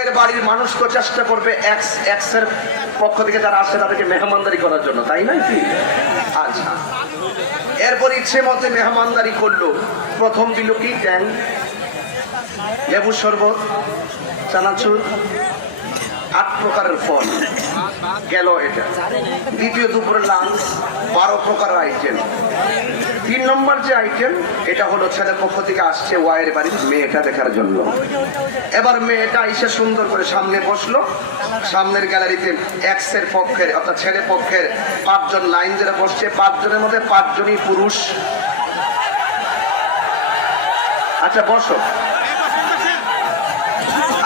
ওয়াইয়ের বাড়ির মানুষ তো চেষ্টা করবে এক্স এক্সের পক্ষ থেকে যারা আসে তাদেরকে মেহমানদারি করার জন্য, তাই নয় কি? আচ্ছা এরপর ইচ্ছে মতে মেহমানদারি করল। প্রথম দিল কি? ট্যাং, লেবু শরবত, চানাচুর, আট প্রকারের ফল। গেল এটা। দ্বিতীয় দুপুরের লাঞ্চ বারো প্রকার আইটেম তিন নম্বর যে আইটেম এটা হলো ছেলের পক্ষ থেকে আসছে ওয়াইয়ের বাড়ির মেয়েটা দেখার জন্য। এবার মেয়েটা এসে সুন্দর করে সামনে বসল। সামনের গ্যালারিতে এক্সের পক্ষের, অর্থাৎ ছেলে পক্ষের পাঁচজন লাইন ধরে বসছে। পাঁচজনের মধ্যে পাঁচজনই পুরুষ। আচ্ছা বসো।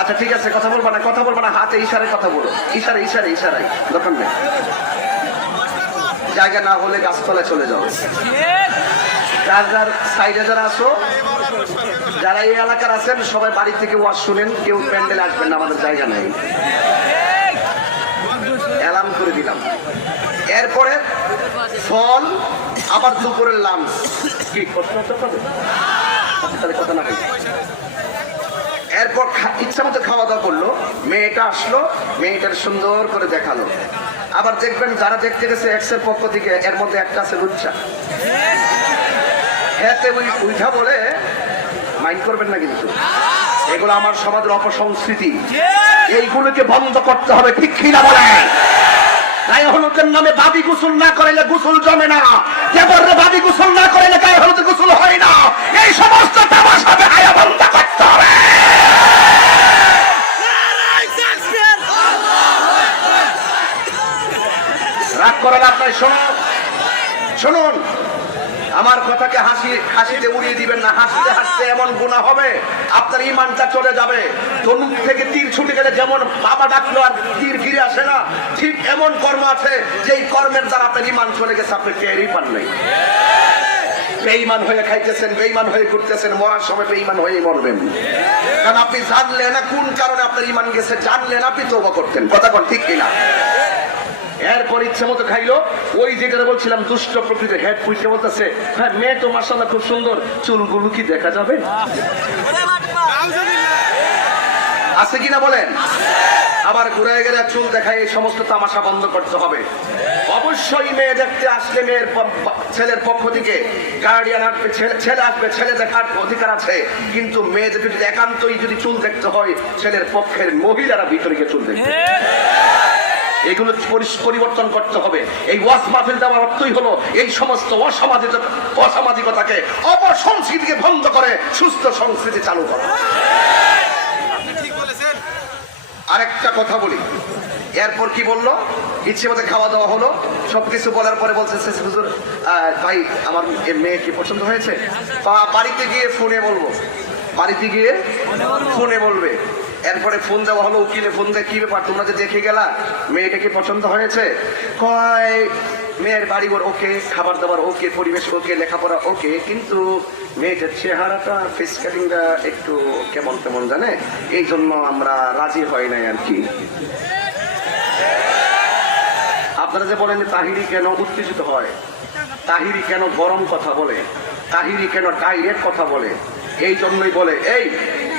আচ্ছা ঠিক আছে, কথা বলব না, কথা বলব না, হাতে ইশারায় কথা বলো। ইশারে ইশারে ইশারায় দোকান নেই। জায়গা না হলে গাছতলায় চলে যাও। যার সাইডে যারা আসো যারা এই এলাকার আছেন, সবাই বাড়ি থেকে ওয়াজ শুনেন, কেউ প্যান্ডেল আসবেন না, আমাদের জায়গা নেই। অ্যালার্ম করে দিলাম। এরপরে ফল, আবার দুপুরের লাঞ্চ কি কথা না। এরপর ইচ্ছা মতো খাওয়া দাওয়া করল। মেয়েটা আসলো, মেয়েটার সুন্দর করে দেখাল। আবার দেখবেন যারা দেখতে গেছে এক্সের পক্ষ থেকে, এর মধ্যে একটা আছে হ্যাঁতে ওই বলে, মাইন্ড করবেন না কিন্তু। এগুলো আমার সমাজের অপসংস্কৃতি। এইগুলোকে বন্ধ করতে হবে, ঠিক বলে? গায়ে হলুদের নামে গোসল না করাইলে গোসল জমে না। দেবরে বাদি গোসল না করাইলে গায়ে হলুদে গোসল হয় না। এই সমস্ত তামাশাবে আয়া বন্ধ করতে হবে। করেন আপনার শোনো শুনুন, আমার কথাকে হাসি, হাসিতে উড়িয়ে দিবেন না, হাসতে হাসতে এমন গুণা হবে, আপনার ইমানটা চলে যাবে। তনুক থেকে তীর ছুটে গেলে যেমন বাবা ডাকলো আর তীর ফিরে আসে না, ঠিক এমন কর্ম আছে, যেই কর্মের দ্বারা আপনার ইমান চলে গেছে, আপনি টেরই পান নাই। বেইমান হয়ে খাইতেছেন বেইমান হয়ে ঘুরতেছেন, মরার সময় বেইমান হয়ে মরবেন। কারণ আপনি জানলেন না কোন কারণে আপনার ইমান গেছে, জানলেন আপনি তৌবা করতেন, কথা কন ঠিক কিনা? এরপর ইচ্ছে মতো খাইলো। ওই যেটা বলছিলাম, দুষ্ট প্রকৃতির হেড পুইতে বলতেছে হ্যাঁ মেয়ে তো মাসাল্লাহ খুব সুন্দর। চুলগুলো কি দেখা যাবে? আছে কিনা বলেন? আবার ঘুরে গেলে চুল দেখায় এই সমস্ত তামাশা বন্ধ করতে হবে। অবশ্যই মেয়ে দেখতে আসলে মেয়ের ছেলের পক্ষ থেকে গার্ডিয়ান আসবে, ছেলে- আসবে, ছেলে দেখার অধিকার আছে। কিন্তু মেয়েদের যদি একান্তই যদি চুল দেখতে হয়, ছেলের পক্ষের মহিলারা ভিতরে চুল দেখবে। এগুলো পরিবর্তন করতে হবে। এই ওয়াজ মাহফিল দেওয়ার অর্থই হলো এই সমস্ত অসামাজিক অসামাজিকতাকে অপসংস্কৃতিকে বন্ধ করে সুস্থ সংস্কৃতি চালু করা। আরেকটা কথা বলি। এরপর কি বলল? ইচ্ছে মতো খাওয়া দাওয়া হলো। সবকিছু বলার পরে বলছে "শেষ হুজুর ভাই আমার মেয়ে কি পছন্দ হয়েছে? বাড়িতে গিয়ে ফোনে বলব। বাড়িতে গিয়ে ফোনে বলবে। এরপরে ফোন দেওয়া হলো, উকিলে ফোন দেয়, কি ব্যাপার, তোমরা যে দেখে গেলা, মেয়েটা কি পছন্দ হয়েছে? কয়, মেয়ের বাড়ি ঘর ওকে, খাবার দাবার ওকে, পরিবেশ ওকে, লেখাপড়া ওকে, কিন্তু মেয়েটার চেহারাটা ফেস কাটিংটা একটু কেমন কেমন জানে? এই জন্য আমরা রাজি হয় নাই আর কি। আপনারা যে বলেন তাহিরি কেন উত্তেজিত হয়, তাহিরি কেন গরম কথা বলে, তাহিরি কেন ডাইরেক্ট কথা বলে, এই জন্যই বলে, এই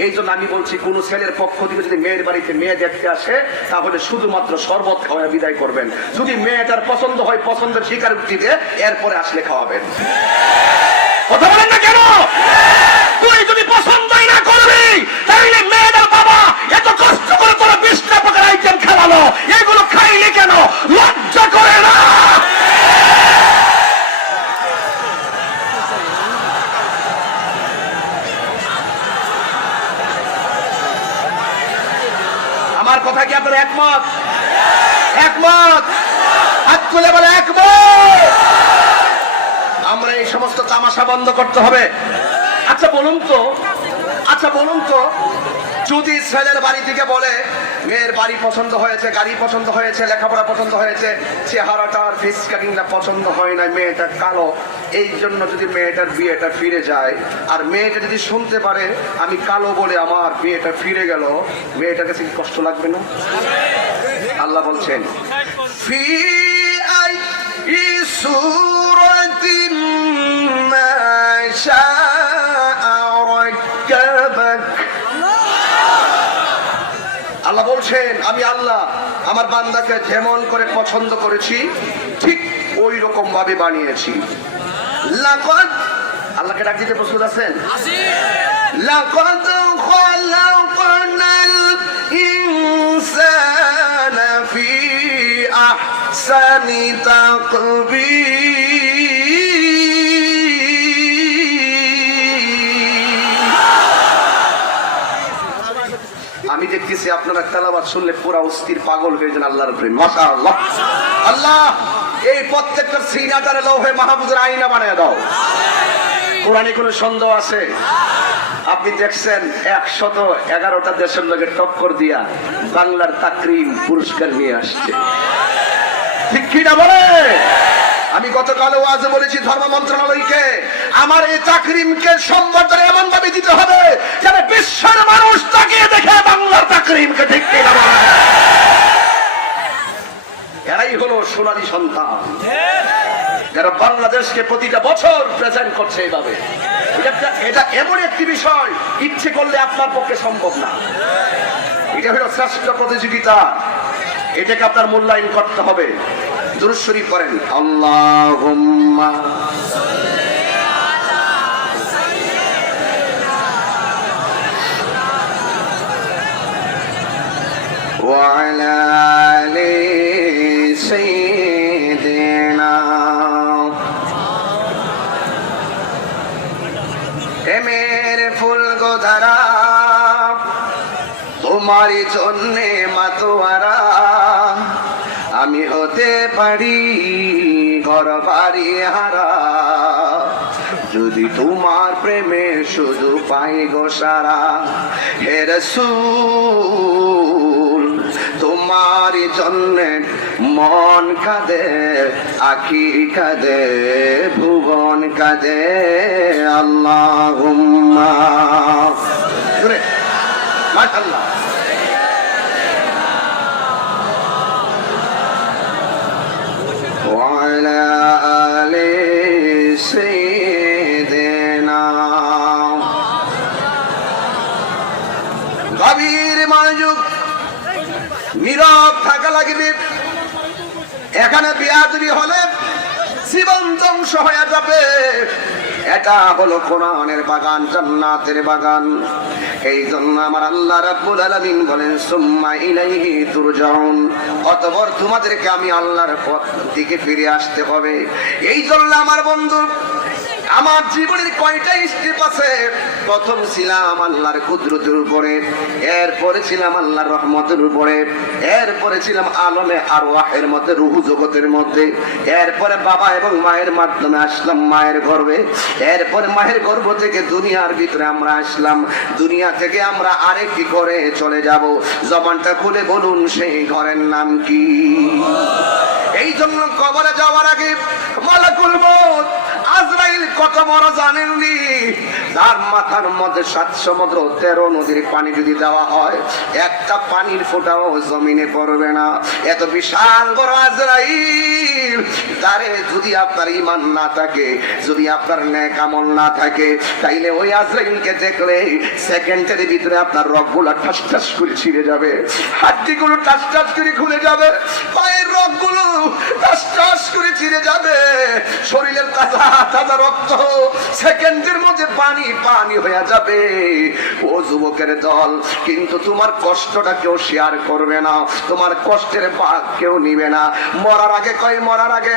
এই জন্য আমি বলছি, কোন ছেলের পক্ষ থেকে যদি মেয়ের বাড়িতে মেয়ে দেখতে আসে, তাহলে শুধুমাত্র শরবত খাওয়া বিদায় করবেন। যদি মেয়ে তার পছন্দ হয়, পছন্দের স্বীকারোক্তিতে এরপরে আসলে খাওয়াবেন। কথা বলেন না কেন তুই যদি পছন্দই না করবি তাহলে মেয়েদের বাবা এত কষ্ট করে তোরা বিশটা প্রকার আইটেম খাওয়ালো এগুলো খাইলি কেন লজ্জা করে না আমার কথা কি আপনার একমত। একমত। হাত তুলে বলে একমত। আমরা এই সমস্ত তামাশা বন্ধ করতে হবে। আচ্ছা বলুন তো। আচ্ছা বলুন তো। যদি ছেলের বাড়ি থেকে বলে মেয়ের বাড়ি পছন্দ হয়েছে, গাড়ি পছন্দ হয়েছে, লেখাপড়া পছন্দ হয়েছে, চেহারাটা আর ফেস কাটিংটা পছন্দ হয় না মেয়েটা কালো। এই জন্য যদি মেয়েটার বিয়েটা ফিরে যায়, আর মেয়েটা যদি শুনতে পারে, আমি কালো বলে আমার বিয়েটা ফিরে গেল মেয়েটার কাছে কষ্ট লাগবে না? আল্লাহ বলছেন ফি আই সুরতিন বলছেন আমি আল্লাহ আমার বান্দাকে যেমন করে পছন্দ করেছি, ঠিক ওই রকম ভাবে বানিয়েছি আল্লাহকে ডাক দিতে প্রস্তুত আছেন? লাকদ খলাকনাল দেখতেছি আপনারা তেলাবাদ শুনলে পুরা অস্থির পাগল হয়ে যান আল্লাহর প্রেম। মাশা আল্লাহ, এই প্রত্যেকটা সিনাটারে লৌহে মাহবুবের আইনা বানিয়ে দাও। কোরআনে কোনো সন্দেহ আছে? আপনি দেখছেন একশত এগারোটা দেশের লোকের টক্কর দিয়া বাংলার তাকরিম পুরস্কার নিয়ে আসছে। ঠিক কি না বলে? আমি গতকাল আজ বলেছি ধর্ম মন্ত্রণালয়কে, আমার এই চাকরিমকে সম্বর্ধনা এমন ভাবে দিতে হবে যেন বিশ্বের মানুষ তাকিয়ে দেখে বাংলার চাকরিমকে বলে। এরাই হলো সোনালী সন্তান। যারা বাংলাদেশকে প্রতিটা বছর প্রেজেন্ট করছে এইভাবে। এটা এমন একটি বিষয়, ইচ্ছে করলে আপনার পক্ষে সম্ভব না। এটা হলো শ্রেষ্ঠ প্রতিযোগিতা। এটাকে আপনার মূল্যায়ন করতে হবে। দুরুশ্বরী করেন আল্লাহ وعلى آل سيدنا এমের ফুল গোধারা তোমারই জন্যে মাতোয়ারা হতে পারি ঘর বাড়ি হারা। যদি তোমার প্রেমে শুধু পাই গো সারা, হে তোমার জন্য মন কাঁদে, আখি কাঁদে, ভুবন কাঁদে। আল্লাহ মাশাল্লাহ থাকা লাগবে এখানে বিয়া যদি হলে জীবন ধ্বংস হয়ে যাবে এটা হলো কোরআনের বাগান, জান্নাতের বাগান। এই জন্য আমার আল্লাহ রাব্বুল আলামিন বলেন, সুম্মা ইলাইহি তুরজাউন। অতঃপর তোমাদেরকে আমি আল্লাহর দিকে ফিরে আসতে হবে। এই জন্য আমার বন্ধু আমার জীবনের কয়টা স্টেপ আছে? প্রথম ছিলাম আল্লাহর কুদরতের উপরে, এরপরে ছিলাম আল্লাহর রহমতের উপরে, এরপরে ছিলাম আলমে আর ওয়াহের মধ্যে, রুহু জগতের মধ্যে, এরপরে বাবা এবং মায়ের মাধ্যমে আসলাম মায়ের গর্ভে এরপরে মায়ের গর্ভ থেকে দুনিয়ার ভিতরে আমরা আসলাম, দুনিয়া থেকে আমরা আরেকটি ঘরে চলে যাব। জবানটা খুলে বলুন, সেই ঘরের নাম কি? এই জন্য কবরে যাওয়ার আগে মালাকুল মত আজরাইল কত বড় জানেননি তার মাথার মধ্যে সাত সমুদ্র, তেরো নদীর পানি যদি দেওয়া হয়, একটা পানির ফোঁটাও জমিনে পড়বে না। এত বিশাল বড় আজরাইল। তারে যদি আপনার ইমান না থাকে, যদি আপনার ন্যাক আমল না থাকে, তাইলে ওই আজরাইলকে দেখলে সেকেন্ডের ভিতরে আপনার রগগুলো ঠাস ঠাস করে ছিঁড়ে যাবে। হাড্ডিগুলো টাস টাস করে খুলে যাবে। পায়ের রগগুলো টাস টাস করে ছিঁড়ে যাবে। শরীরের তাজা রক্ত সেকেন্ডের মধ্যে পানি পানি হয়ে যাবে। ও যুবকের দল, কিন্তু তোমার কষ্টটা কেউ শেয়ার করবে না। তোমার কষ্টের কেউ নিবে না। মরার আগে কয় মরার আগে?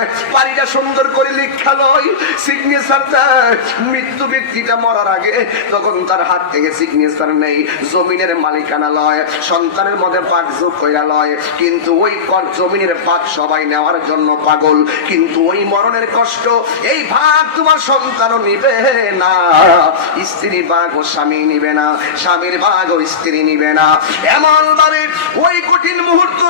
সুন্দর করে লিখা লয় মৃত্যু ব্যক্তিটা মরার আগে, তখন তার হাত থেকে সিগনেচার নেই। জমিনের মালিকানা লয়, সন্তানের মধ্যে পাক যোগ কইরা লয়। কিন্তু ওই জমিনের পাক সবাই নেওয়ার জন্য পাগল। কিন্তু ওই মরণের কষ্ট, এই ভাগ তোমার সন্তানও নিবে না। স্ত্রী ভাগ ও স্বামী নিবে না, স্বামীর ভাগ ও স্ত্রী নিবে না। এমন ভাবে ওই কঠিন মুহূর্ত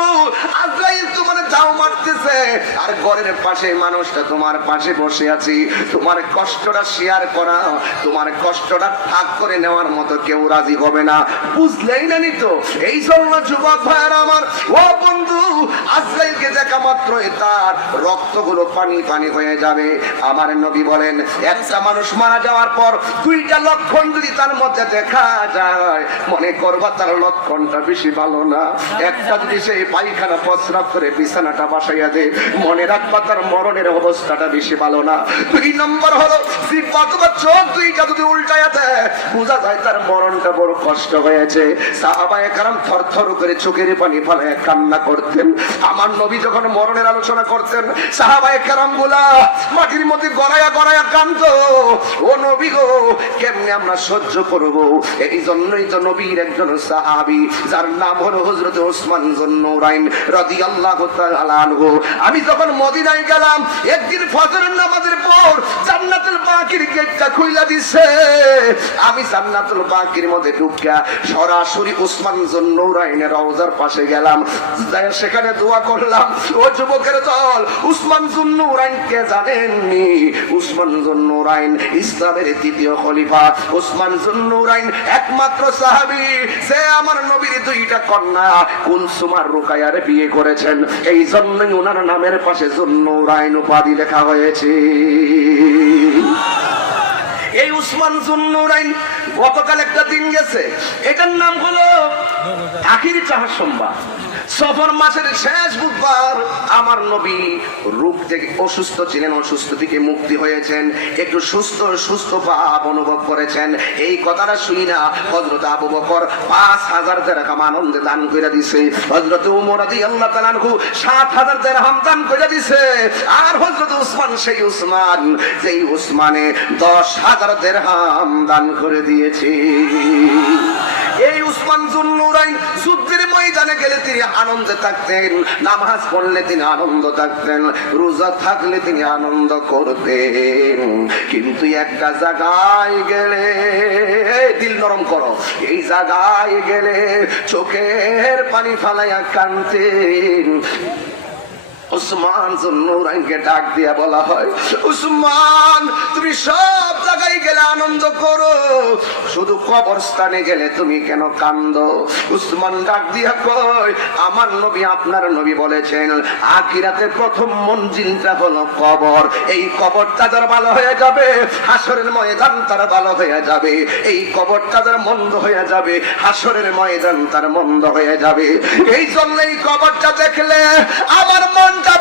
আজরাইল তোমার ঝাউ মারতেছে। আর ঘরের পাশে মানুষটা তোমার পাশে বসে আছি। তোমার কষ্টটা শেয়ার করা, তোমার কষ্টটা করে নেওয়ার মতো কেউ রাজি হবে না। বুঝলেই না নিত? এই জন্য যুবক ভাইয়ের আমার, ও বন্ধু, আজরাইলকে দেখা তার রক্তগুলো পানি পানি হয়ে যাবে। আমার নবী বলেন, একটা মানুষ মারা যাওয়ার পর দুইটা লক্ষণ যদি তার মধ্যে দেখা যায়, মনে করবা তার লক্ষণটা বেশি ভালো না। একটা যদি সেই পায়খানা প্রস্রাব করে বিছানাটা বাসাইয়া দে, মনে রাখবা তার মরণের অবস্থাটা বেশি ভালো না। দুই নম্বর হলো, জিব্বা চোখ দুইটা যদি উল্টায়া দেয় বোঝা যায় তার মরণটা বড় কষ্ট হয়েছে। সাহাবায়ে কারাম থর থর করে চোখের পানি ফেলায় কান্না করতেন। আমার নবী যখন মরণের আলোচনা করতেন, সাহাবায়ে কারামগুলা মাটির মধ্যে গড়ায়া গড়ায়া কান্ত ও নবী গো, কেমনে আমরা সহ্য করব? এই জন্যই তো নবীর একজন সাহাবী, যার নাম হলো হযরত ওসমান জন্নুরাইন তাআলা আনহু। আমি যখন মদিনায় গেলাম, একদিন ফজরের নামাজের পর জান্নাতুল বাকির গেটটা খুইলা দিছে। আমি জান্নাতুল বাকির মধ্যে ঢুকা সরাসরি ওসমান জন্নুরাইনের রওজার পাশে গেলাম। সেখানে দোয়া করলাম, ও যুবকের দল উসমান জুন্নুরাইন কে জানেননি? উসমান জুন্নুরাইন ইসলামের তৃতীয় খলিফা। উসমান জুন্নুরাইন একমাত্র সাহাবী সে আমার নবীর দুইটা কন্যা, কুলসুমার রুকায়ার বিয়ে করেছেন। এই জন্যই ওনার নামের পাশে জুন্নুরাইন উপাধি লেখা হয়েছে। এই উসমান জুন্নুরাইন গতকাল একটা দিন গেছে। এটার নাম হলো আখির চাহার সোমবার সফর মাসের শেষ বুধবার আমার নবী রূপ থেকে অসুস্থ ছিলেন, অসুস্থ থেকে মুক্তি হয়েছেন, একটু সুস্থ সুস্থ ভাব অনুভব করেছেন। এই কথাটা শুই না হজরত আবু বকর পাঁচ হাজার দেড়হাম আনন্দে দান করে দিছে। হজরত উমর আদি আল্লাহ তালানহু সাত হাজার দেড়হাম দান করে দিছে। আর হজরত উসমান, সেই উসমান, যেই উসমানে দশ হাজার দেড়হাম দান করে দিয়েছে। এই উসমান জুন্নুরাইন যুদ্ধের ময়দানে গেলে তিনি আনন্দে থাকতেন, নামাজ পড়লে তিনি আনন্দ থাকতেন, রোজা থাকলে তিনি আনন্দ করতেন। কিন্তু একটা জায়গায় গেলে দিল নরম করো, এই জায়গায় গেলে চোখের পানি ফালাইয়া কানতেন উসমান জুন্নুরাইনকে ডাক দিয়া বলা হয় উসমান তুমি সব গেলে আনন্দ করো। শুধু কবরস্থানে গেলে তুমি কেন কান্দ? উসমান ডাক দিয়া কয়, আমার নবী আপনার নবী বলেছেন, আখিরাতের প্রথম মঞ্জিলটা হলো কবর। এই কবরটা যার ভালো হয়ে যাবে, হাসরের ময়দান তার ভালো হয়ে যাবে। এই কবরটা যার মন্দ হয়ে যাবে, হাসরের ময়দান তার মন্দ হয়ে যাবে। এই জন্য এই কবরটা দেখলে আমার মনটা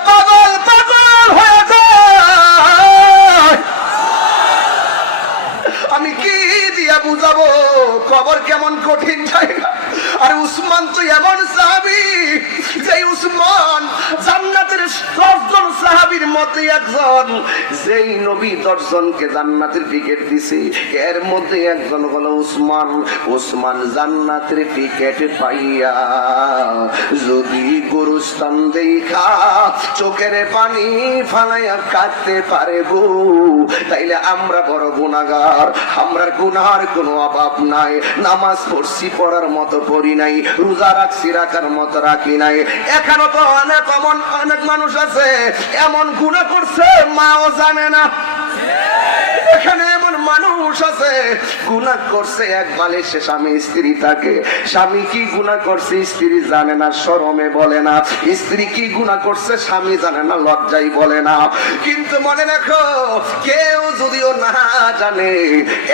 বুঝাবো কবর কেমন কঠিন জায়গা? আর উসমান তো এমন সাহাবি যে উসমান জান্নাতের দশজন সাহাবির মধ্যে একজন, যেই নবী দশজনকে জান্নাতের টিকিট দিছে। এর মধ্যে একজন হলো উসমান। উসমান জান্নাতের টিকিট পাইয়া যদি গুরুস্থান দেখা, চোখের পানি ফালাইয়া কাটতে পারে গো তাইলে আমরা বড় গুণাগার আমরা গুনার কোনো অভাব নাই। নামাজ পড়ছি পড়ার মতো পড়ি নাই, রোজা রাখছি, রাখার মতো রাখি নাই। এখানে তো অনেক অমন, অনেক মানুষ আছে, এমন গুণা করছে, মাও জানে না। এখানে মানুষ আছে গুণা করছে এক বালিশে স্বামী, স্ত্রী থাকে স্বামী কি গুণা করছে, স্ত্রী জানে না, শরমে বলে না। স্ত্রী কি গুণা করছে, স্বামী জানে না লজ্জাই বলে না। কিন্তু মনে রাখো, কেউ যদিও না জানে,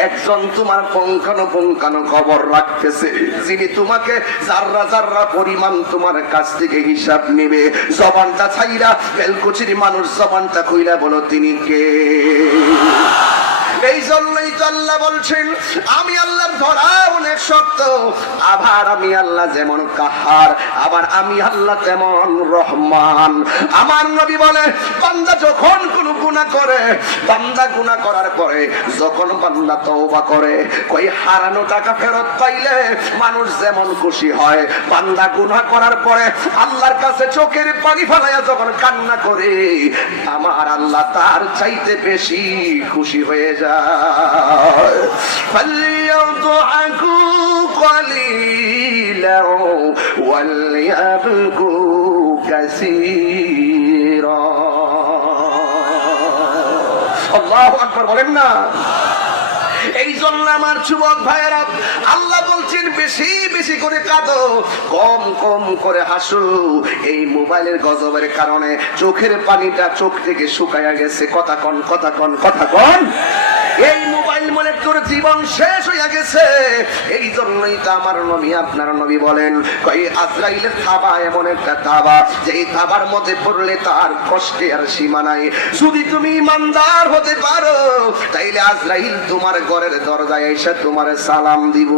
একজন তোমার পঙ্কানো খবর রাখতেছে, যিনি তোমাকে জাররা জাররা পরিমাণ তোমার কাছ থেকে হিসাব নেবে। জবানটা ছাইরা বেলকুচির মানুষ জবানটা কইরা বলো, তিনি কে? এই জন্যই তো আল্লাহ বলছেন, আমি আল্লাহর ধরা অনেক শক্ত আবার আমি আল্লাহ যেমন কাহার, আবার আমি আল্লাহ তেমন রহমান। আমার নবী বলে, বান্দা যখন কোন গুনাহ করে, বান্দা গুনাহ করার পরে যখন বান্দা তওবা করে, কই হারানো টাকা ফেরত পাইলে মানুষ যেমন খুশি হয়, বান্দা গুনাহ করার পরে আল্লাহর কাছে চোখের পানি ফেলাইয়া যখন কান্না করে, আমার আল্লাহ তার চাইতে বেশি খুশি হয়ে যায়। فليضحكوا قليلا وليبكوا কাসীরা আল্লাহু আকবার বলেন না এই জন্য আমার যুবক ভাইয়েরা আল্লাহ বলছেন বেশি বেশি করে কাঁদো কম কম করে হাসো এই মোবাইলের গজবের কারণে চোখের পানিটা চোখ থেকে শুকায়া গেছে কথা কন কথা কন কথা কন এই মোবাইল মনে তোর জীবন শেষ হইয়া গেছে। এই জন্যই তো আমার নবী আপনার নবী বলেন আজরাইলের থাবা এমন একটা থাবা যে এই থাবার মধ্যে পড়লে তার কষ্টে আর সীমা নাই। যদি তুমি ইমানদার হতে পারো, তাইলে আজরাইল তোমার ঘরের দরজায় এসে তোমার সালাম দিব।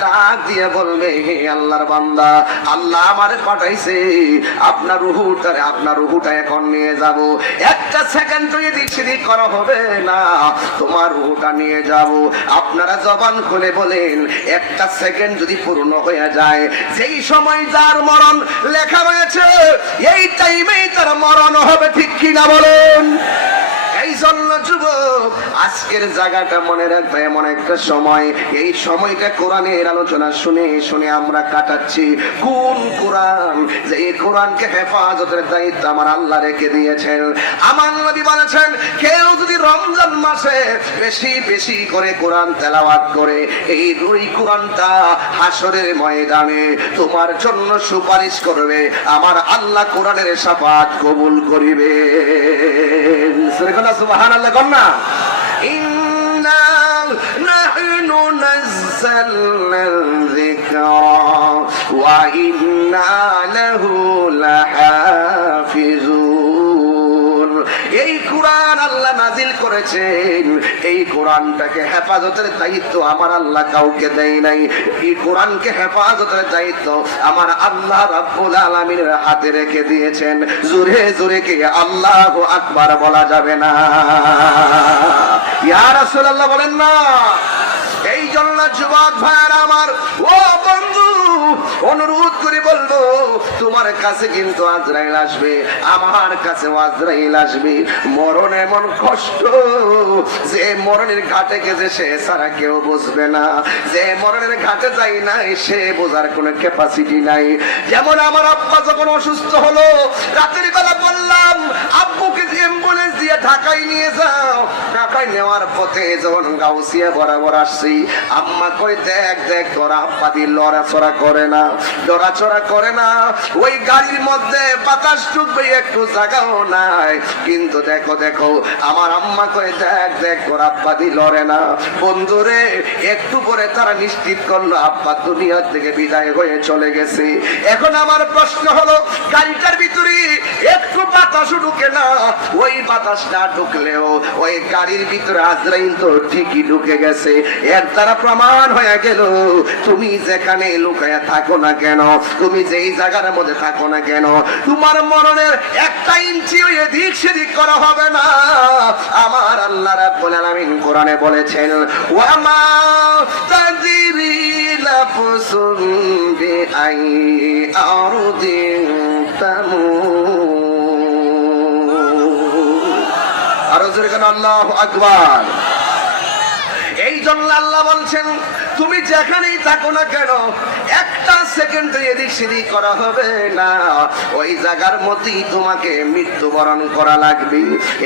ডাক দিয়ে বলবে, হে আল্লাহর বান্দা, আল্লাহ আমারে পাঠাইছে। আপনার রুহুটারে, আপনার রুহুটা এখন নিয়ে যাব। একটা সেকেন্ড করা হবে না। তোমার রুহুটা নিয়ে যাব। আপনারা জবান খুলে বলেন, একটা সেকেন্ড যদি পূর্ণ হয়ে যায় সেই সময় যার মরণ লেখা রয়েছে, এই টাইমেই তার মরণ হবে ঠিক কিনা বলেন। এই জন্য যুবক, আজকের জায়গাটা মনে রাখবে এমন একটা সময়। এই সময়টা কোরআনের আলোচনা শুনে শুনে আমরা কাটাচ্ছি। কোন কোরআন? যে এই কোরআনকে হেফাজতের দায়িত্ব আমার আল্লাহ রেখে দিয়েছেন। আমার নবী বলেছেন, কেউ যদি রমজান মাসে বেশি বেশি করে কোরআন তেলাওয়াত করে, এই দুই কোরআনটা হাসরের ময়দানে তোমার জন্য সুপারিশ করবে। আমার আল্লাহ কোরআনের সাফাত কবুল করিবে সুবহান আল্লাহ কন্যা ইন্না নাহনু নাযালনা যিকরা ওয়া ইন্না লাহু করেছেন। এই কোরআনটাকে হেফাজতের দায়িত্ব আমার আল্লাহ কাউকে দেয় নাই। এই কোরআনকে হেফাজতের দায়িত্ব আমার আল্লাহ রাব্বুল আলামিনের হাতে রেখে দিয়েছেন। জোরে জোরে কে আল্লাহ আকবার বলা যাবে না। ইয়া রাসূলুল্লাহ বলেন না। এই জন্য যুবক ভাইয়ার আমার, ও বন্ধু, অনুরোধ করে বলব, তোমার কাছে কিন্তু আজরাইল আসবে, আমার কাছে আজরাইল আসবে। মরণ এমন কষ্ট যে মরণের ঘাটে গেছে সে সারা কেউ বুঝবে না। যে মরণের ঘাটে যাই নাই, সে বোঝার কোনো ক্যাপাসিটি নাই। যেমন আমার আব্বা যখন অসুস্থ হলো, রাতের বেলা বললাম, আব্বুকে অ্যাম্বুলেন্স দিয়ে ঢাকায় নিয়ে যাও। ঢাকায় নেওয়ার পথে যখন গাউসিয়া বরাবর আসছি, আম্মা কই দেখ দেখ লড়াচড়া করে না, লড়াচড়া করে না। ওই গাড়ির মধ্যে বাতাস ঢুকবে একটু নাই। কিন্তু দেখো দেখো, আমার আম্মা কই দেখ দেখ, তোর আব্বা দিয়ে লড়ে না। বন্ধুরে, একটু পরে তারা নিশ্চিত করল, আব্বা দুনিয়ার থেকে বিদায় হয়ে চলে গেছে। এখন আমার প্রশ্ন হলো, গাড়িটার ভিতরে একটু বাতাসও ঢুকে না। ওই বাতাস না ঢুকলেও ওই গাড়ির ভিতরে আজরাইল তো ঠিকই ঢুকে গেছে। এর দ্বারা প্রমাণ হয়ে গেল, তুমি যেখানে লুকায়া থাকো না কেন, তুমি যেই জায়গার মধ্যে থাকো না কেন, তোমার মরণের একটা ইঞ্চি এদিক সেদিক করা হবে না। আমার আল্লাহ রাব্বুল আলামিন কোরআনে বলেছেন, ওয়ামা তাদরি লাফসুন বিআই আরদিন তামুত। আরও জোরে কেন? আল্লাহ আকবার। এই জন্য আল্লাহ বলছেন, তুমি যেখানেই থাকো না কেন, একটা সেকেন্ড এদিক সেদিক করা হবে না। ওই জায়গার মধ্যেই তোমাকে মৃত্যুবরণ করা লাগবে।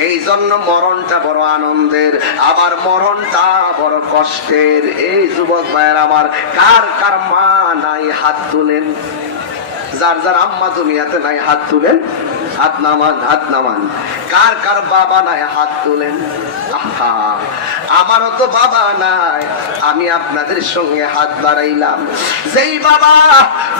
এই জন্য মরণটা বড় আনন্দের। আবার মরণটা বড় কষ্টের। এই যুবক ভাইয়ের আমার কার কার মা নাই হাত তুলেন? যার যার আম্মা দুনিয়াতে নাই হাত তুলেন? হাত নামান হাত নামান। কার কার বাবা নাই হাত তুলেন? আহা, আমারও তো বাবা নাই। আমি আপনাদের সঙ্গে হাত বাড়াইলাম। যেই বাবা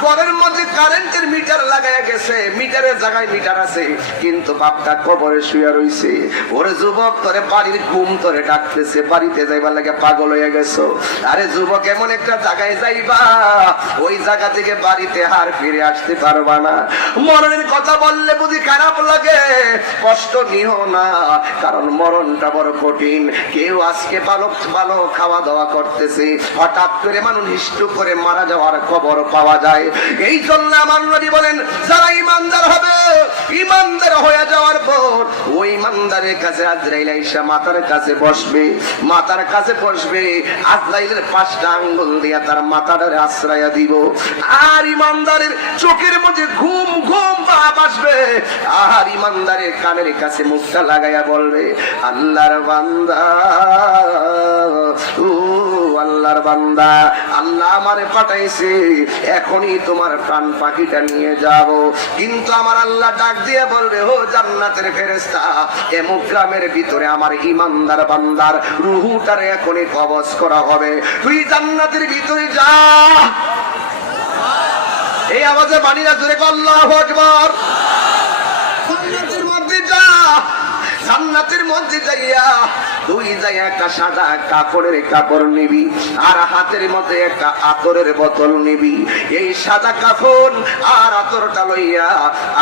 ঘরের মধ্যে কারেন্টের মিটার লাগায় গেছে, মিটারের জায়গায় মিটার আছে, কিন্তু বাপটা কবরে শুয়ে রইছে। ওরে যুবক, তোরে বাড়ির ঘুম তোরে ডাকতেছে, বাড়িতে যাইবার লাগে পাগল হয়ে গেছো। আরে যুবক, এমন একটা জায়গায় যাইবা, ওই জায়গা থেকে বাড়িতে হার ফিরে আসতে পারবা না। মরণের কথা বললে বুঝি খারাপ লাগে। কষ্ট নিও না, কারণ মরণটা বড় কঠিন। কেউ আজকে ভালো ভালো খাওয়া দাওয়া করতেছে। হঠাৎ করে মানুষ হিষ্ট করে মারা যাওয়ার খবর পাওয়া যায়। এই জন্য আমার নদী বলেন, যারা ইমানদার হবে ইমানদার হয়ে যাওয়ার পর ওই ইমানদারের কাছে আজরাইল আইসা মাতার কাছে বসবে মাতার কাছে বসবে, আজরাইলের পাঁচটা আঙ্গুল দিয়া তার মাথাটারে আশ্রয় দিব। আর ইমানদারের চোখের মধ্যে ঘুম ঘুম ভাব আসবে। আর ইমানদারের কানের কাছে মুখটা লাগাইয়া বলবে, আল্লাহর বান্দা। আল্লাহর বান্দা, আল্লাহ আমারে পাঠাইছে, এখনই তোমার প্রাণ পাখিটা নিয়ে যাব। কিন্তু আমার আল্লাহ ডাক দিয়ে বলবে, ও জান্নাতের ফেরেস্তা এমুক গ্রামের ভিতরে আমার ইমানদার বান্দার রুহুটারে এখনই কবজ করা হবে। তুই জান্নাতের ভিতরে যা। এই আওয়াজে বাণীরা জুড়ে আল্লাহ আকবার জান্নাতের মধ্যে যা জান্নাতের মধ্যে যাইয়া তুই যাই একটা সাদা কাপড়ের কাপড় নিবি আর হাতের মধ্যে একটা আতরের বোতল নিবি। এই সাদা কাপড় আর আতরটা লইয়া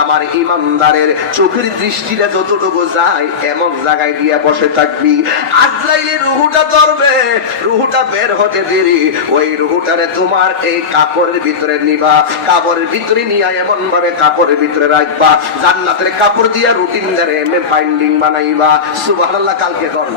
আমার ইমানদারের চোখের দৃষ্টিটা যতটুকু যায় এমন জায়গায় গিয়া বসে থাকবি। আজরাইলে রুহুটা ধরবে, রুহুটা বের হতে দেরি। ওই রুহুটারে তোমার এই কাপড়ের ভিতরে নিবা, কাপড়ের ভিতরে নিয়ে এমন ভাবে কাপড়ের ভিতরে রাখবা। জান্নাতের কাপড় দিয়া রুটিন ধরে বাইন্ডিং বানাইবা। সুবহানাল্লাহ কালকে করো।